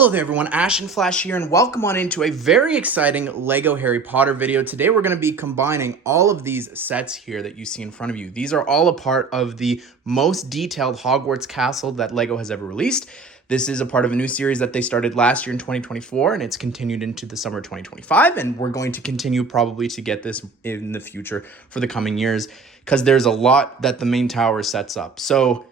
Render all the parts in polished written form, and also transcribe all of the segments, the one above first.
Hello there everyone, Ash and Flash here, and welcome on into a very exciting LEGO Harry Potter video. Today we're going to be combining all of these sets here that you see in front of you. These are all a part of the most detailed Hogwarts Castle that LEGO has ever released. This is a part of a new series that they started last year in 2024, and it's continued into the summer 2025, and we're going to continue probably to get this in the future for the coming years, because there's a lot that the main tower sets up. So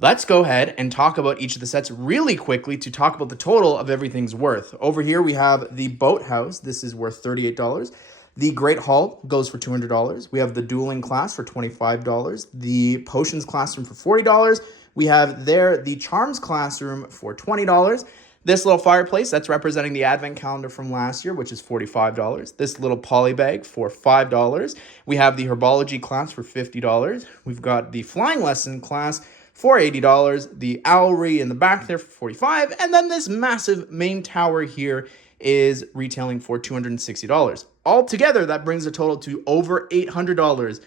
let's go ahead and talk about each of the sets really quickly to talk about the total of everything's worth. Over here we have the boathouse. This is worth $38. The Great Hall goes for $200. We have the dueling class for $25. The potions classroom for $40. We have there the charms classroom for $20. This little fireplace, that's representing the advent calendar from last year, which is $45. This little poly bag for $5. We have the herbology class for $50. We've got the flying lesson class for $80, the owlry in the back there for $45, and then this massive main tower here is retailing for $260. Altogether, that brings the total to over $800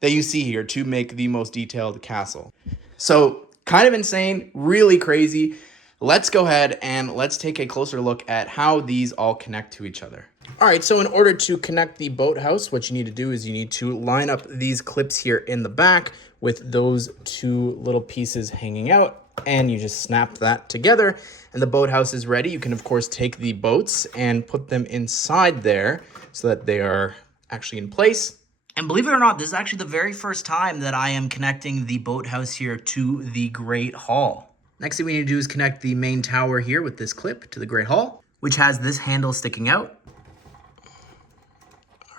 that you see here to make the most detailed castle. So kind of insane, really crazy. Let's go ahead and let's take a closer look at how these all connect to each other. All right, so in order to connect the boathouse, what you need to do is you need to line up these clips here in the back with those two little pieces hanging out, and you just snap that together and the boathouse is ready. You can of course take the boats and put them inside there so that they are actually in place. And believe it or not, this is actually the very first time that I am connecting the boathouse here to the Great Hall. Next thing we need to do is connect the main tower here with this clip to the Great Hall, which has this handle sticking out.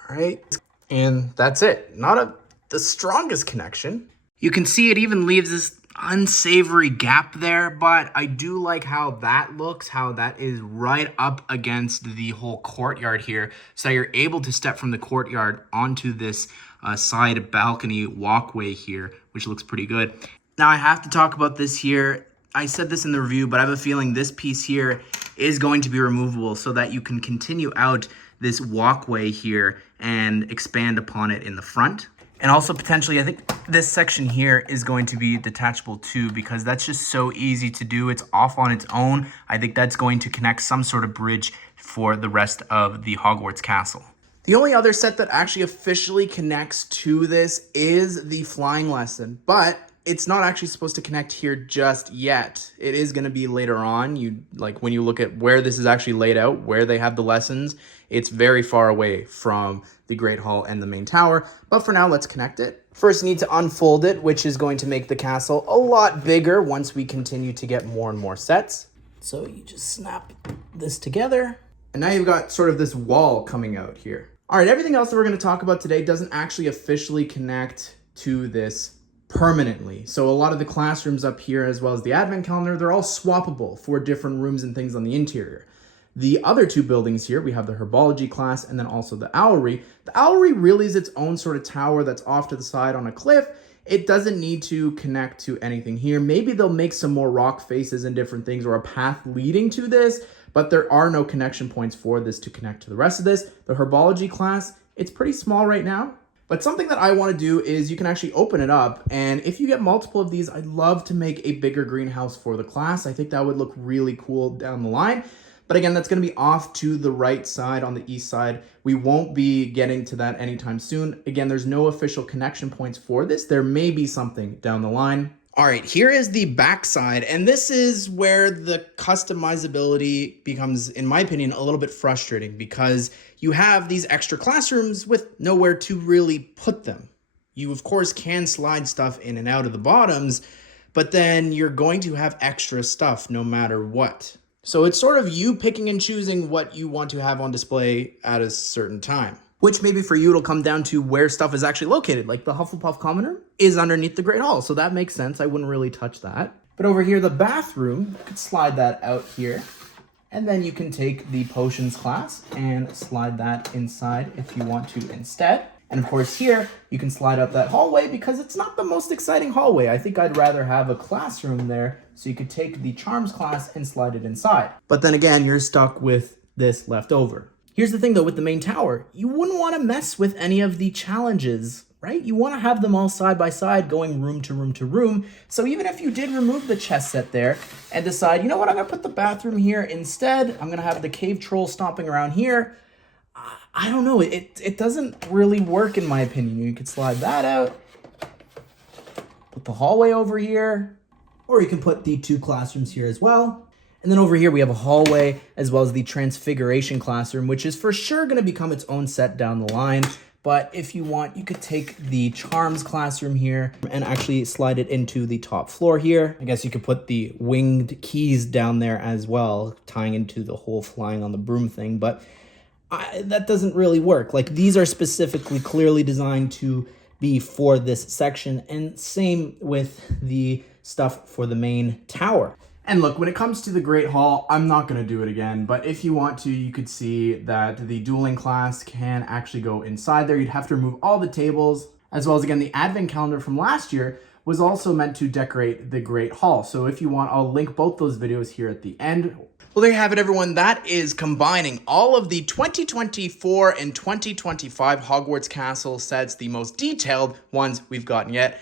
All right, and that's it. Not the strongest connection. You can see it even leaves this unsavory gap there, but I do like how that looks, how that is right up against the whole courtyard here. So you're able to step from the courtyard onto this side balcony walkway here, which looks pretty good. Now I have to talk about this here. I said this in the review, but I have a feeling this piece here is going to be removable so that you can continue out this walkway here and expand upon it in the front. And also potentially, I think this section here is going to be detachable too, because that's just so easy to do. It's off on its own. I think that's going to connect some sort of bridge for the rest of the Hogwarts Castle. The only other set that actually officially connects to this is the flying lesson, but it's not actually supposed to connect here just yet. It is going to be later on. When you look at where this is actually laid out, where they have the lessons, it's very far away from the Great Hall and the main tower. But for now, let's connect it. First, you need to unfold it, which is going to make the castle a lot bigger once we continue to get more and more sets. So you just snap this together. And now you've got sort of this wall coming out here. All right, everything else that we're going to talk about today doesn't actually officially connect to this permanently. So a lot of the classrooms up here, as well as the advent calendar, they're all swappable for different rooms and things on the interior. The other two buildings here, we have the herbology class and then also the owlry. The owlry really is its own sort of tower that's off to the side on a cliff. It doesn't need to connect to anything here. Maybe they'll make some more rock faces and different things or a path leading to this, but there are no connection points for this to connect to the rest of this. The herbology class, it's pretty small right now. But something that I want to do is you can actually open it up, and if you get multiple of these, I'd love to make a bigger greenhouse for the class. I think that would look really cool down the line. But again, that's going to be off to the right side on the east side. We won't be getting to that anytime soon. Again, there's no official connection points for this. There may be something down the line. All right, here is the back side, and this is where the customizability becomes, in my opinion, a little bit frustrating because you have these extra classrooms with nowhere to really put them. You, of course, can slide stuff in and out of the bottoms, but then you're going to have extra stuff no matter what. So it's sort of you picking and choosing what you want to have on display at a certain time. Which maybe for you, it'll come down to where stuff is actually located. Like the Hufflepuff common room is underneath the Great Hall. So that makes sense. I wouldn't really touch that. But over here, the bathroom, you could slide that out here. And then you can take the potions class and slide that inside if you want to instead. And of course here, you can slide up that hallway because it's not the most exciting hallway. I think I'd rather have a classroom there so you could take the charms class and slide it inside. But then again, you're stuck with this left over. Here's the thing though, with the main tower, you wouldn't want to mess with any of the challenges right? You want to have them all side by side going room to room to room. So even if you did remove the chess set there and decide, you know what, I'm going to put the bathroom here instead. I'm going to have the cave troll stomping around here. I don't know. It doesn't really work in my opinion. You could slide that out. Put the hallway over here. Or you can put the 2 classrooms here as well. And then over here we have a hallway as well as the Transfiguration classroom, which is for sure going to become its own set down the line. But if you want, you could take the Charms classroom here and actually slide it into the top floor here. I guess you could put the winged keys down there as well, tying into the whole flying on the broom thing. But that doesn't really work. Like, these are specifically clearly designed to be for this section, and same with the stuff for the main tower. And look, when it comes to the Great Hall, I'm not going to do it again, but if you want to, you could see that the dueling class can actually go inside there. You'd have to remove all the tables, as well as, again, the advent calendar from last year was also meant to decorate the Great Hall. So if you want, I'll link both those videos here at the end. Well, there you have it, everyone. That is combining all of the 2024 and 2025 Hogwarts Castle sets, the most detailed ones we've gotten yet.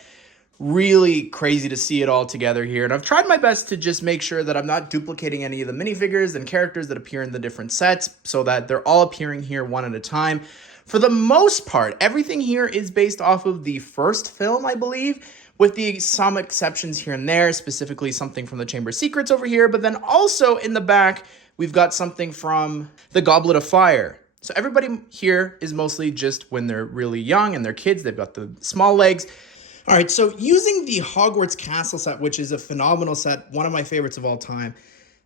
Really crazy to see it all together here. And I've tried my best to just make sure that I'm not duplicating any of the minifigures and characters that appear in the different sets so that they're all appearing here one at a time. For the most part, everything here is based off of the first film, I believe, with some exceptions here and there, specifically something from the Chamber of Secrets over here. But then also in the back, we've got something from the Goblet of Fire. So everybody here is mostly just when they're really young and they're kids. They've got the small legs. All right, so using the Hogwarts Castle set, which is a phenomenal set, one of my favorites of all time,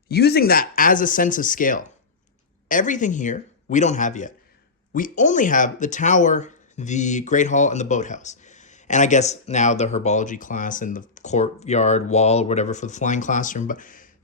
using that as a sense of scale, everything here we don't have yet. We only have the tower, the Great Hall, and the boathouse. And I guess now the herbology class and the courtyard wall or whatever for the flying classroom, but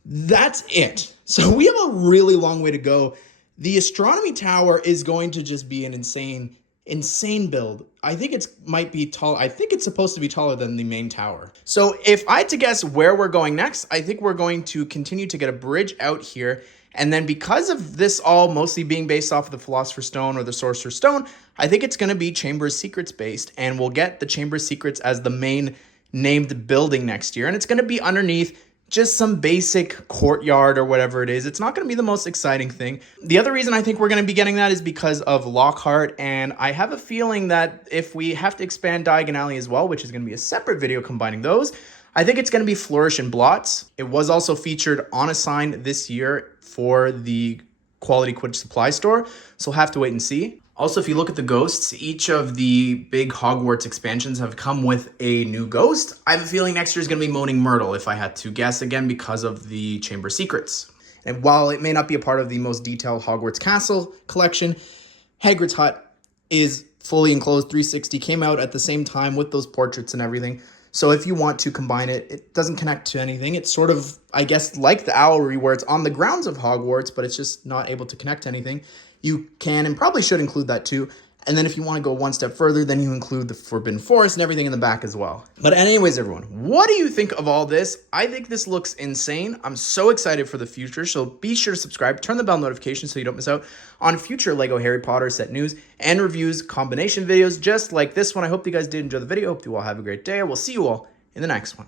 that's it. So we have a really long way to go. The astronomy tower is going to just be an insane build. I think it might be tall. I think it's supposed to be taller than the main tower. So if I had to guess where we're going next, I think we're going to continue to get a bridge out here. And then because of this all mostly being based off of the Philosopher's Stone or the Sorcerer's Stone, I think it's going to be Chamber of Secrets based. And we'll get the Chamber of Secrets as the main named building next year. And it's going to be underneath just some basic courtyard or whatever it is. It's not going to be the most exciting thing. The other reason I think we're going to be getting that is because of Lockhart, and I have a feeling that if we have to expand Diagon Alley as well, which is going to be a separate video combining those, I think it's going to be Flourish and Blots. It was also featured on a sign this year for the Quality Quidditch Supply Store, so we'll have to wait and see. Also, if you look at the ghosts, each of the big Hogwarts expansions have come with a new ghost. I have a feeling next year is going to be Moaning Myrtle, if I had to guess, again, because of the Chamber of Secrets. And while it may not be a part of the most detailed Hogwarts Castle collection, Hagrid's hut is fully enclosed 360, came out at the same time with those portraits and everything. So if you want to combine it, it doesn't connect to anything. It's sort of, I guess, like the Owlery, where it's on the grounds of Hogwarts, but it's just not able to connect to anything. You can and probably should include that too. And then if you want to go one step further, then you include the Forbidden Forest and everything in the back as well. But anyways, everyone, what do you think of all this? I think this looks insane. I'm so excited for the future. So be sure to subscribe, turn the bell notification so you don't miss out on future LEGO Harry Potter set news and reviews, combination videos just like this one. I hope you guys did enjoy the video. Hope you all have a great day. We'll see you all in the next one.